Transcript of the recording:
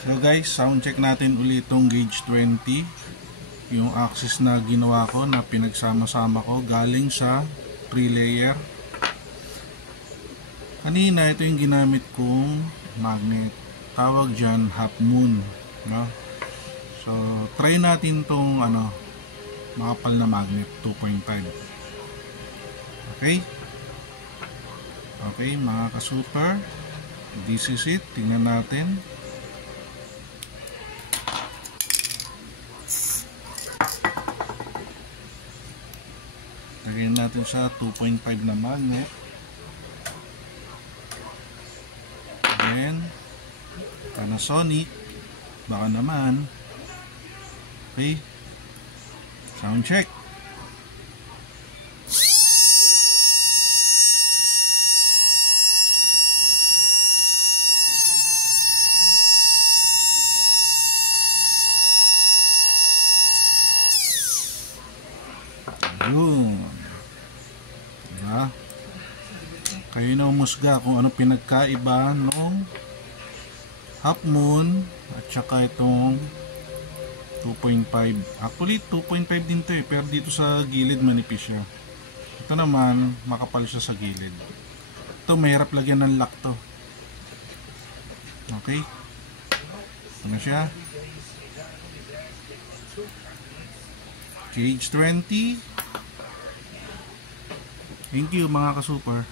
So guys, sound check natin ulit itong gauge 20. Yung axis na ginawa ko na pinagsama-sama ko galing sa 3 layer. Kanina ito yung ginamit kong magnet. Tawag dyan half moon, no? So try natin tong makapal na magnet 2.5. Okay? Okay mga ka-super, this is it. Tingnan natin. Lagyan natin sa 2.5 na magnet. Then Panasonic, baka naman. Okay, sound check. Yun. Diba? Kayo na umusga kung ano pinagkaiba nung half moon at saka itong 2.5. Actually 2.5 din to pero dito sa gilid manipis siya. Ito naman makapal siya sa gilid. Ito mahirap lagyan ng lock to. Okay, ito na siya. Gauge 20. Thank you mga ka-super.